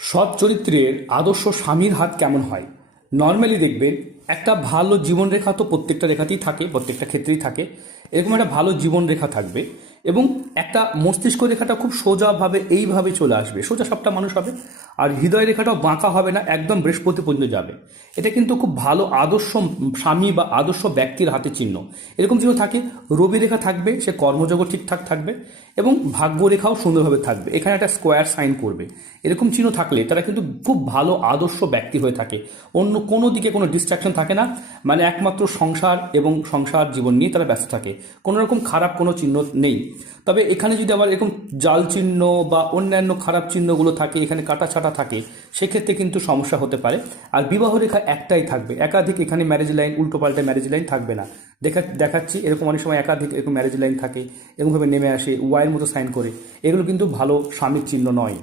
সৎ চরিত্রের আদর্শ স্বামীর হাত কেমন হয়? নর্মালি দেখবেন একটা ভালো জীবনরেখা তো প্রত্যেকটা রেখাতেই থাকে, প্রত্যেকটা ক্ষেত্রেই থাকে। এরকম একটা ভালো জীবনরেখা থাকবে এবং একটা মস্তিষ্ক রেখাটা খুব সোজাভাবে এইভাবে চলে আসবে, সোজা সবটা মানুষ হবে। আর হৃদয় রেখাটাও বাঁকা হবে না, একদম বৃহস্পতি পর্যন্ত যাবে। এটা কিন্তু খুব ভালো আদর্শ স্বামী বা আদর্শ ব্যক্তির হাতে চিহ্ন। এরকম চিহ্ন থাকে। রবি রেখা থাকবে, সে কর্মজগৎ ঠিকঠাক থাকবে এবং ভাগ্যরেখাও সুন্দরভাবে থাকবে, এখানে একটা স্কোয়ার সাইন করবে। এরকম চিহ্ন থাকলে তারা কিন্তু খুব ভালো আদর্শ ব্যক্তি হয়ে থাকে। অন্য কোনো দিকে কোনো ডিস্ট্রাকশন থাকে না, মানে একমাত্র সংসার এবং সংসার জীবন নিয়ে তারা ব্যস্ত থাকে। কোনো রকম খারাপ কোনো চিহ্ন নেই। তবে এখানে যদি আবার এরকম জাল চিহ্ন বা অন্যান্য খারাপ চিহ্নগুলো থাকে, এখানে কাটা ছাটা থাকে, সেক্ষেত্রে কিন্তু সমস্যা হতে পারে। আর বিবাহ রেখা একটাই থাকবে, একাধিক এখানে ম্যারেজ লাইন, উল্টো পাল্টা ম্যারেজ লাইন থাকবে না। দেখাচ্ছি এরকম অনেক সময় একাধিক এরকম ম্যারেজ লাইন থাকে, এরকমভাবে নেমে আসে ওয়াইয়ের মতো সাইন করে। এগুলো কিন্তু ভালো স্বামীর চিহ্ন নয়।